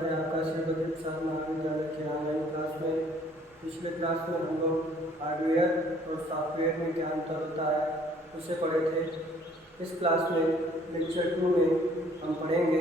स्वागत है आपका शिवगति प्रसाद महाविद्यालय के ऑनलाइन क्लास में। पिछले क्लास में हम लोग हार्डवेयर और सॉफ्टवेयर में क्या अंतर होता है उसे पढ़े थे। इस क्लास में लेक्चर 2 में हम पढ़ेंगे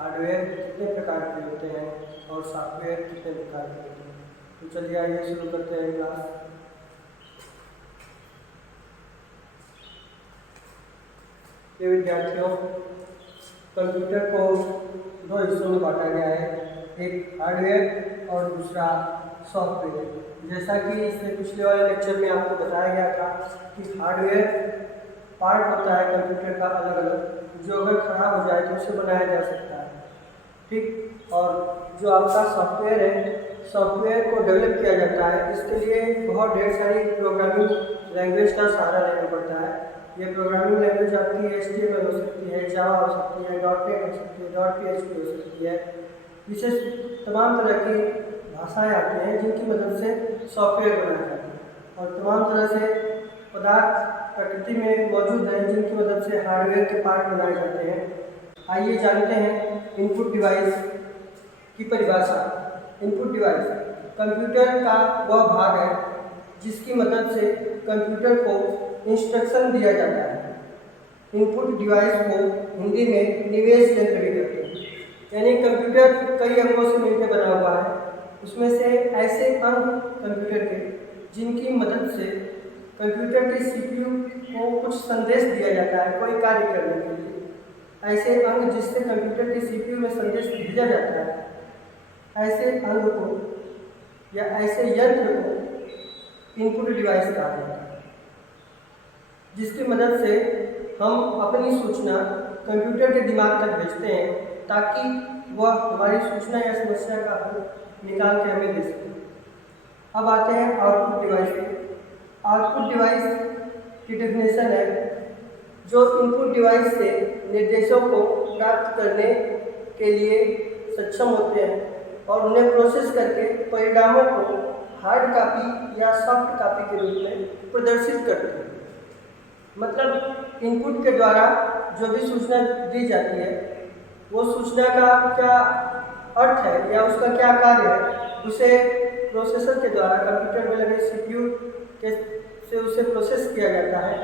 हार्डवेयर कितने प्रकार के होते हैं और सॉफ्टवेयर कितने प्रकार के होते हैं। तो चलिए आइए शुरू करते हैं क्लास। ये विद्यार्थियों, कंप्यूटर को दो हिस्सों में बांटा गया है, एक हार्डवेयर और दूसरा सॉफ्टवेयर। जैसा कि इससे पिछले वाले लेक्चर में आपको बताया गया था कि हार्डवेयर पार्ट होता है कंप्यूटर का अलग अलग, जो अगर खराब हो जाए तो उसे बनाया जा सकता है, ठीक। और जो आपका सॉफ्टवेयर है, सॉफ्टवेयर को डेवलप किया जाता है। इसके लिए बहुत ढेर सारी प्रोग्रामिंग लैंग्वेज का सहारा लेना पड़ता है। ये प्रोग्रामिंग लैंग्वेज आपकी HTML हो सकती है, जावा हो सकती है, .NET हो सकती है, .PHP हो सकती है। विशेष तमाम तरह की भाषाएं आती हैं जिनकी मदद से सॉफ्टवेयर बनाया जाता है, और तमाम तरह से पदार्थ प्रकृति में मौजूद हैं जिनकी मदद से हार्डवेयर के पार्ट बनाए जाते हैं। आइए जानते हैं इनपुट डिवाइस की परिभाषा। इनपुट डिवाइस कंप्यूटर का वह भाग है जिसकी मदद से कंप्यूटर को इंस्ट्रक्शन दिया जाता है। इनपुट डिवाइस को हिंदी में निवेश यंत्र भी कहते हैं। यानी कंप्यूटर कई अंगों से मिलकर बना हुआ है, उसमें से ऐसे अंग कंप्यूटर के जिनकी मदद से कंप्यूटर के CPU को कुछ संदेश दिया जाता है कोई कार्य करने के लिए। ऐसे अंग जिससे कंप्यूटर के CPU में संदेश भेजा जाता है, ऐसे अंग को या ऐसे यंत्र को इनपुट डिवाइस कहा जाता है, जिसकी मदद से हम अपनी सूचना कंप्यूटर के दिमाग तक भेजते हैं ताकि वह हमारी सूचना या समस्या का हल निकाल के हमें दे सके। अब आते हैं आउटपुट डिवाइस पे। आउटपुट डिवाइस की डेफिनेशन है जो इनपुट डिवाइस से निर्देशों को प्राप्त करने के लिए सक्षम होते हैं और उन्हें प्रोसेस करके परिणामों को हार्ड कॉपी या सॉफ्ट कॉपी के रूप में प्रदर्शित करते हैं। मतलब इनपुट के द्वारा जो भी सूचना दी जाती है, वो सूचना का क्या अर्थ है या उसका क्या कार्य है, उसे प्रोसेसर के द्वारा कंप्यूटर में लगे CPU के से उसे प्रोसेस किया जाता है,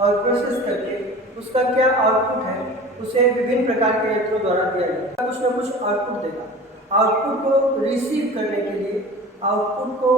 और प्रोसेस करके उसका क्या आउटपुट है उसे विभिन्न प्रकार के यंत्रों द्वारा दिया जाता है। कुछ न कुछ आउटपुट देगा। आउटपुट को रिसीव करने के लिए, आउटपुट को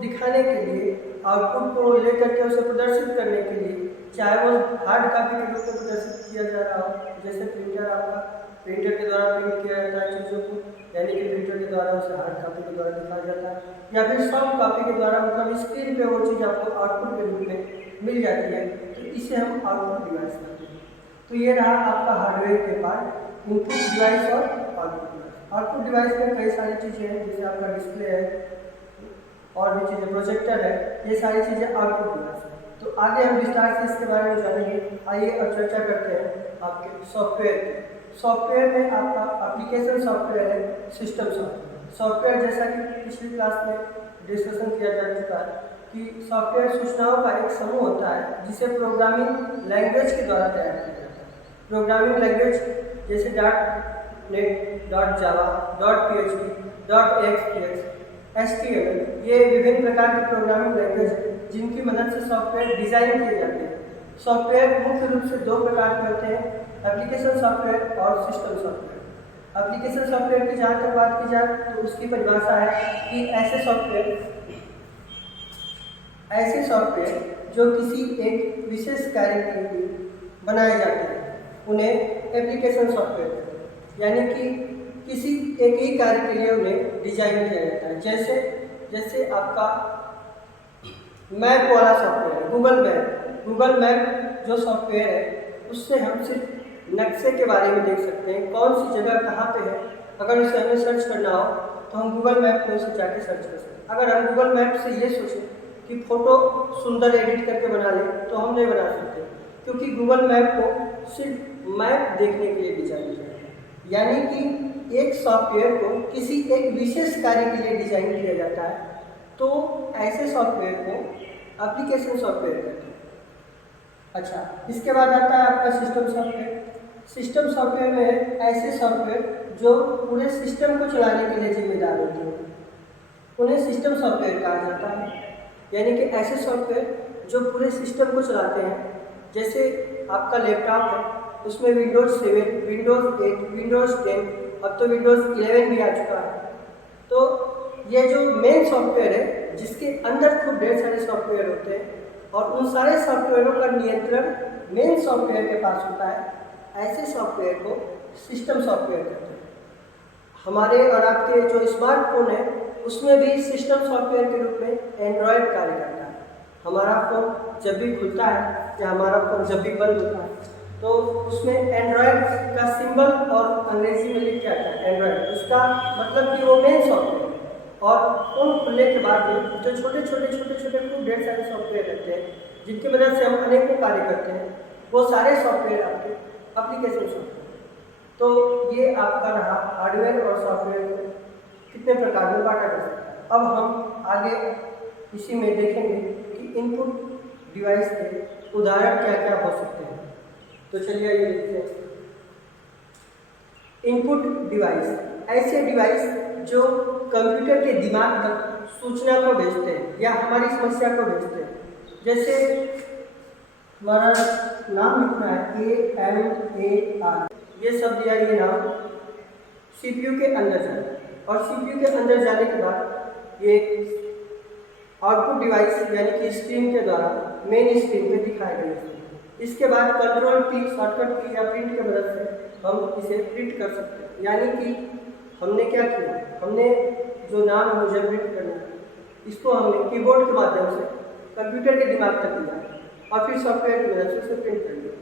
दिखाने के लिए, आउटपुट को लेकर के उसे प्रदर्शित करने के लिए, चाहे वो हार्ड कॉपी के रूप में प्रदर्शित किया जा रहा हो, जैसे प्रिंटर, आपका प्रिंटर के द्वारा प्रिंट किया जाता है चीज़ों को, यानी कि प्रिंटर के द्वारा उसे हार्ड कॉपी के द्वारा दिखाया जाता है, या फिर सॉफ्ट कॉपी के द्वारा, मतलब स्क्रीन पे वो चीज़ आपको आउटपुट के रूप में मिल जाती है, तो इसे हम आउटपुट डिवाइस कहते हैं। तो ये रहा आपका हार्डवेयर के पार्ट, इनपुट डिवाइस और आउटपुट डिवाइस। आउटपुट डिवाइस में कई सारी चीज़ें हैं, जैसे आपका डिस्प्ले है और भी चीज़ें, प्रोजेक्टर है, ये सारी चीज़ें आउटपुट डिवाइस है। तो आगे हम विस्तार से इसके बारे में जानेंगे। आइए अब चर्चा करते हैं आपके सॉफ्टवेयर। सॉफ्टवेयर में आपका एप्लीकेशन सॉफ्टवेयर है, सिस्टम सॉफ्टवेयर। सॉफ्टवेयर जैसा कि पिछली क्लास में डिस्कशन किया जा चुका है कि सॉफ्टवेयर सूचनाओं का एक समूह होता है जिसे प्रोग्रामिंग लैंग्वेज के द्वारा तैयार किया जाता है। प्रोग्रामिंग लैंग्वेज जैसे .NET, .java, .php, .xps, HTML, ये विभिन्न प्रकार के प्रोग्रामिंग लैंग्वेज हैं जिनकी मदद से सॉफ्टवेयर डिज़ाइन किए जाते हैं। सॉफ्टवेयर मुख्य रूप से दो प्रकार के होते हैं, एप्लीकेशन सॉफ्टवेयर और सिस्टम सॉफ्टवेयर। एप्लीकेशन सॉफ्टवेयर की जहाँ तक बात की जाए तो उसकी परिभाषा है कि ऐसे सॉफ्टवेयर जो किसी एक विशेष कार्य के लिए बनाए जाते हैं उन्हें एप्लीकेशन सॉफ्टवेयर कहते हैं। यानी कि किसी एक ही कार्य के लिए उन्हें डिजाइन किया जाता है। जैसे आपका मैप वाला सॉफ्टवेयर है, गूगल मैप जो सॉफ्टवेयर है उससे हम सिर्फ नक्शे के बारे में देख सकते हैं, कौन सी जगह कहाँ पे है। अगर उसे हमें सर्च करना हो तो हम गूगल मैप में उसे जाके सर्च कर सकते हैं। अगर हम गूगल मैप से ये सोचें कि फ़ोटो सुंदर एडिट करके बना लें तो हम नहीं बना सकते, क्योंकि गूगल मैप को सिर्फ मैप देखने के लिए डिजाइन किया है। यानी कि एक सॉफ्टवेयर को किसी एक विशेष कार्य के लिए डिजाइन किया जाता है, तो ऐसे सॉफ्टवेयर को एप्लीकेशन सॉफ्टवेयर कहते हैं। अच्छा, इसके बाद आता है आपका सिस्टम सॉफ्टवेयर। सिस्टम सॉफ्टवेयर में है ऐसे सॉफ्टवेयर जो पूरे सिस्टम को चलाने के लिए जिम्मेदार होते हैं, उन्हें सिस्टम सॉफ्टवेयर कहा जाता है। यानी कि ऐसे सॉफ्टवेयर जो पूरे सिस्टम को चलाते हैं, जैसे आपका लैपटॉप है उसमें विंडोज़ 7, विंडोज़ 8, विंडोज़ 10, अब तो विंडोज़ 11 भी आ चुका है। तो ये जो मेन सॉफ्टवेयर है जिसके अंदर खूब ढेर सारे सॉफ्टवेयर होते हैं और उन सारे सॉफ्टवेयरों का नियंत्रण मेन सॉफ्टवेयर के पास होता है, ऐसे सॉफ्टवेयर को सिस्टम सॉफ्टवेयर कहते हैं। हमारे और आपके जो स्मार्टफोन है उसमें भी सिस्टम सॉफ्टवेयर के रूप में एंड्रॉयड कार्य करता है। हमारा फ़ोन जब भी खुलता है या हमारा फ़ोन जब भी बंद होता है तो उसमें एंड्रॉयड का सिंबल और अंग्रेजी में लिख के आता है एंड्रॉयड, उसका मतलब कि वो मेन सॉफ्टवेयर है। और फ़ोन खुलने के बाद भी जो छोटे छोटे खूब ढेर सारे सॉफ्टवेयर रहते हैं जिनकी मदद से हम अनेकों कार्य करते हैं, वो सारे सॉफ्टवेयर आपके एप्लीकेशन सॉफ्टवेयर। तो ये आपका रहा हार्डवेयर और सॉफ्टवेयर को कितने प्रकार में बांटा जा सकता है। अब हम आगे इसी में देखेंगे कि इनपुट डिवाइस के उदाहरण क्या क्या हो सकते हैं। तो चलिए ये देखते हैं। इनपुट डिवाइस ऐसे डिवाइस जो कंप्यूटर के दिमाग तक सूचना को भेजते हैं या हमारी समस्या को भेजते हैं। जैसे हमारा नाम लिखना है AMAR, ये शब्द या ये नाम CPU के अंदर जाए और CPU के अंदर जाने के बाद ये आउटपुट डिवाइस यानी कि स्क्रीन के द्वारा मेन स्क्रीन पे दिखाई देगा। इसके बाद कंट्रोल की शॉर्टकट की या प्रिंट की मदद से हम इसे प्रिंट कर सकते हैं। यानी कि हमने क्या किया, हमने जो नाम मुझे प्रिंट करना है इसको हमने कीबोर्ड के माध्यम से कंप्यूटर के दिमाग तक लिया और फिर सॉफ्टवेयर की मदद से उसे प्रिंट कर लिया।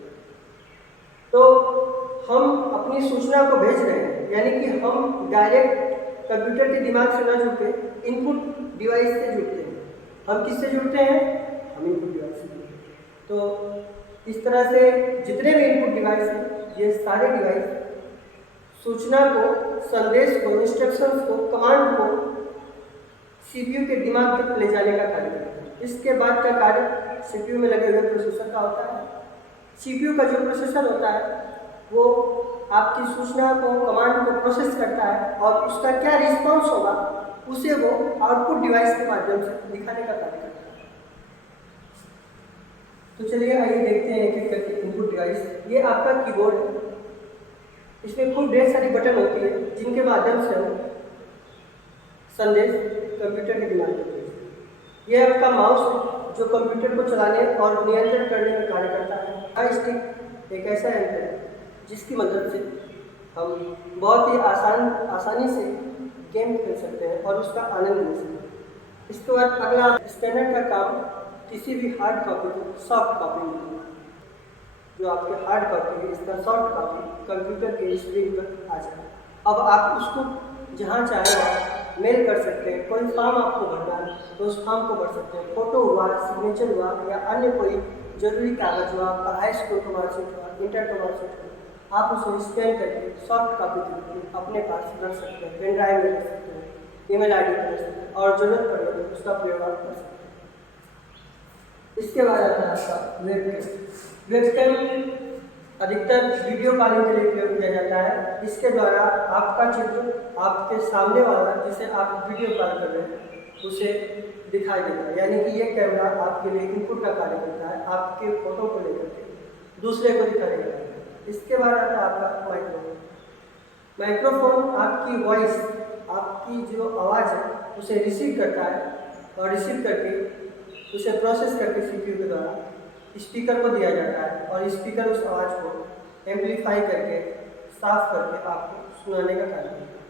तो हम अपनी सूचना को भेज रहे हैं, यानी कि हम डायरेक्ट कंप्यूटर के दिमाग से न जुड़ के इनपुट डिवाइस से जुड़ते हैं। हम किससे जुड़ते हैं? हम इनपुट डिवाइस से जुड़ते हैं। तो इस तरह से जितने भी इनपुट डिवाइस हैं ये सारे डिवाइस सूचना को, संदेश को, इंस्ट्रक्शंस को, कमांड को CPU के दिमाग तक ले जाने का कार्य करते हैं। इसके बाद का कार्य CPU में लगे हुए प्रोसेसर का होता है। CPU का जो प्रोसेसर होता है वो आपकी सूचना को, कमांड को प्रोसेस करता है और उसका क्या रिस्पॉन्स होगा उसे वो आउटपुट डिवाइस के माध्यम से दिखाने का कार्य करता है। तो चलिए आइए देखते हैं एक एक करके इनपुट डिवाइस। ये आपका कीबोर्ड है, इसमें खूब ढेर सारी बटन होती है जिनके माध्यम से हम संदेश कंप्यूटर के दिमाग में भेजते हैं। ये आपका माउस है जो कंप्यूटर को चलाने और नियंत्रण करने में कार्य करता है। जॉयस्टिक एक ऐसा यंत्र है जिसकी मदद से हम बहुत ही आसानी से गेम खेल सकते हैं और उसका आनंद ले सकते हैं। इसके बाद अगला स्कैनर का काम किसी भी हार्ड कॉपी को सॉफ्ट कॉपी में करना। जो आपके हार्ड कॉपी है इसका सॉफ्ट कॉपी कंप्यूटर के स्क्रीन पर आ जाए। अब आप उसको जहाँ चाहे वहाँ मेल कर सकते हैं। कोई फॉर्म आपको भरना है तो उस फॉर्म को भर सकते हैं। फोटो हुआ, सिग्नेचर हुआ या अन्य कोई जरूरी कागज हुआ, आपका हाई स्कूल का मार्कशीट हुआ, इंटर का मार्कशीट हुआ, आप उसे स्कैन करके सॉफ्ट कॉपी के रूप में अपने पास रख सकते हैं, पेन ड्राइव में रख सकते हैं, ईमेल ID पर रख सकते हैं और जरूरत पड़ने पर उसका प्रयोग आप कर सकते हैं। इसके बाद आता है आपका वेबकैम। वेबकैम अधिकतर वीडियो कॉलिंग के लिए प्रयोग किया जाता है। इसके द्वारा आपका चित्र आपके सामने वाला जिसे आप वीडियो कॉल कर रहे हैं उसे दिखाई देता है। यानी कि ये कैमरा आपके लिए इनपुट का कार्य करता है, आपके फोटो को लेकर के दूसरे को दिखाने का कार्य करता है। इसके बाद आता है आपका माइक्रोफोन। माइक्रोफोन आपकी वॉइस, आपकी जो आवाज़ है उसे रिसीव करता है और रिसीव करके उसे प्रोसेस करके CPU के द्वारा स्पीकर को दिया जाता है और स्पीकर उस आवाज़ को एम्पलीफाई करके साफ करके आपको सुनाने का कार्य करता है।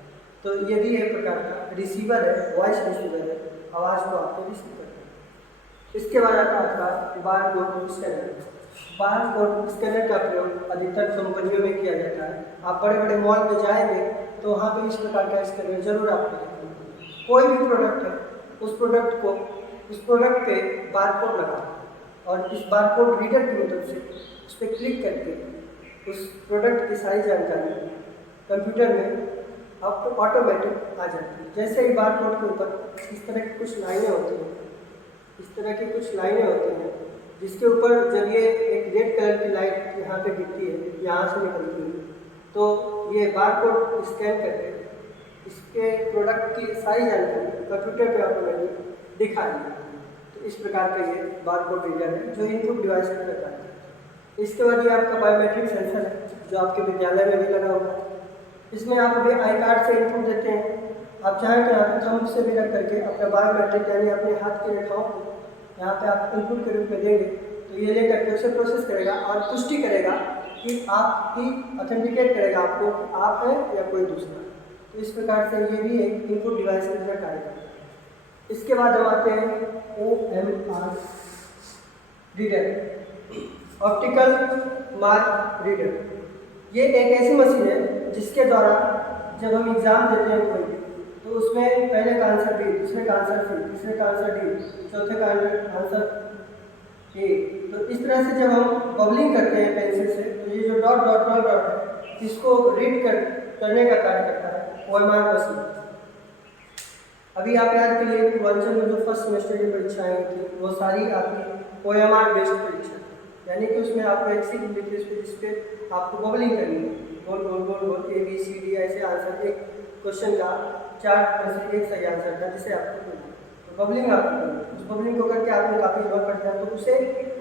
तो ये भी एक प्रकार का रिसीवर है, वॉइस रिसीवर है, आवाज़ को आपको रिसीव करता है। इसके बाद आता है आपका बारकोड स्कैनर। बारकोड स्कैनर का प्रयोग अधिकतर कंपनियों में किया जाता है। आप बड़े बड़े मॉल में जाएंगे तो वहाँ पे इस प्रकार का स्कैनर जरूर आपको दिखेगा। कोई भी प्रोडक्ट है उस प्रोडक्ट पे बारकोड लगा और इस बारकोड रीडर की मदद से उस पर क्लिक करके उस प्रोडक्ट की सारी जानकारी कंप्यूटर में आपको ऑटोमेटिक आ जाती है। जैसे ही बारकोड के ऊपर इस तरह की कुछ लाइनें होती हैं जिसके ऊपर जब ये एक रेड कलर की लाइट यहाँ पे दिखती है, यहाँ से निकलती है, तो ये बारकोड स्कैन करके इसके प्रोडक्ट की सारी जानकारी कंप्यूटर पे ऑटोमेटिक दिखा रही है। तो इस प्रकार का ये बारकोड रीडर है जो इनपुट डिवाइस में करता है। इसके बाद ये आपका बायोमेट्रिक सेंसर है जो आपके विद्यालय में भी लगा हुआ है। इसमें आप अभी आई कार्ड से इनपुट देते हैं। आप चाहें तो यहाँ पे थंब से भी रख करके अपना बायोमेट्रिक यानी अपने हाथ की रेखाओं को यहाँ पे आप इनपुट के रूप में देंगे, तो ये ले करके उसे प्रोसेस करेगा और पुष्टि करेगा कि आप ही ऑथेंटिकेट करेगा आपको कि आप हैं या कोई दूसरा। तो इस प्रकार से ये भी एक इनपुट डिवाइस की तरह कार्य करता है। इसके बाद हम आते हैं OMR reader, optical mark reader. ये एक ऐसी मशीन है जिसके द्वारा जब हम एग्ज़ाम देते हैं कोई, तो उसमें पहले का आंसर बी, दूसरे का आंसर सी, तीसरे का आंसर डी, चौथे का आंसर ए। तो इस तरह से जब हम बबलिंग करते हैं पेंसिल से, तो ये जो डॉट डॉट डॉट डॉट है इसको रीड करने का कार्य करता है OMR मशीन। अभी आप याद करिए पूर्वांचल में जो फर्स्ट सेमेस्टर की परीक्षाएँ थी वो सारी आपकी OMR बेस्ड परीक्षा, यानी कि उसमें आपको एक सीट मिलती है जिस पे आपको बबलिंग करनी है, गोल गोल गोल गोल ABCD ऐसे आंसर, एक क्वेश्चन का 4 में से एक सही आंसर था जिसे आपको करना है। तो बबलिंग आपको करनी है। उस बबलिंग को करके आपने काफ़ी जमा करता है, तो उसे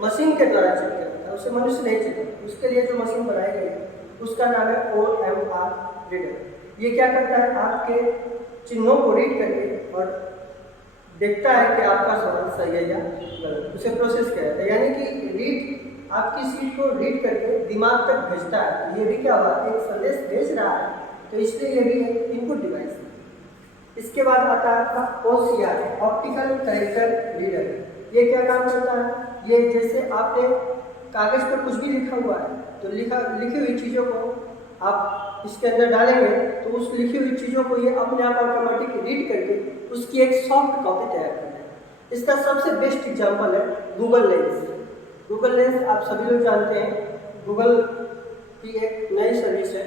मशीन के द्वारा चेक किया जाता है, उसे मनुष्य नहीं चेक करता। उसके लिए जो मशीन बनाई गई है उसका नाम है OMR रीडर। ये क्या करता है, आपके चिन्हों को रीड करके और देखता है कि आपका सवाल सही है या गलत, उसे प्रोसेस किया जाता है। यानी कि रीड आपकी सीट को रीड करके दिमाग तक भेजता है। ये भी क्या हुआ, एक संदेश भेज रहा है, तो इसलिए ये भी एक इनपुट डिवाइस है। इसके बाद आता है आपका OCR, ऑप्टिकल कैरेक्टर रीडर। ये क्या काम करता है, ये जैसे आपने कागज़ पर कुछ भी लिखा हुआ है, तो लिखी हुई चीज़ों को आप इसके अंदर डालेंगे, तो उस लिखी हुई चीज़ों को ये अपने आप ऑटोमेटिक रीड करके उसकी एक सॉफ्ट कॉपी तैयार करता है। इसका सबसे बेस्ट एग्जाम्पल है गूगल लेंस। गूगल लेंस आप सभी लोग जानते हैं, गूगल की एक नई सर्विस है।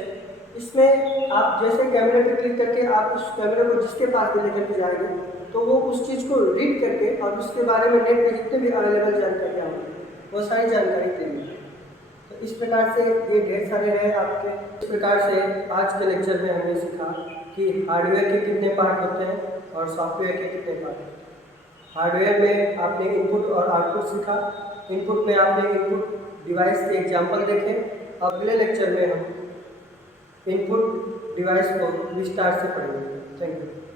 इसमें आप जैसे कैमरे पे क्लिक करके आप उस कैमरे को जिसके पास भी लेकर के जाएंगे, तो वो उस चीज़ को रीड करके और उसके बारे में नेट पे जितने भी अवेलेबल जानकारियाँ होंगी वो सारी जानकारी देंगे। तो इस प्रकार से ये ढेर सारे रहे आपके। इस प्रकार से आज के लेक्चर में हमने सीखा कि हार्डवेयर के कितने पार्ट होते हैं और सॉफ्टवेयर के कितने पार्ट होते हैं। हार्डवेयर में आपने इनपुट और आउटपुट सीखा, इनपुट में आपने इनपुट डिवाइस के एग्जाम्पल देखे। अगले लेक्चर में हम इनपुट डिवाइस को विस्तार से पढ़ेंगे। Thank you.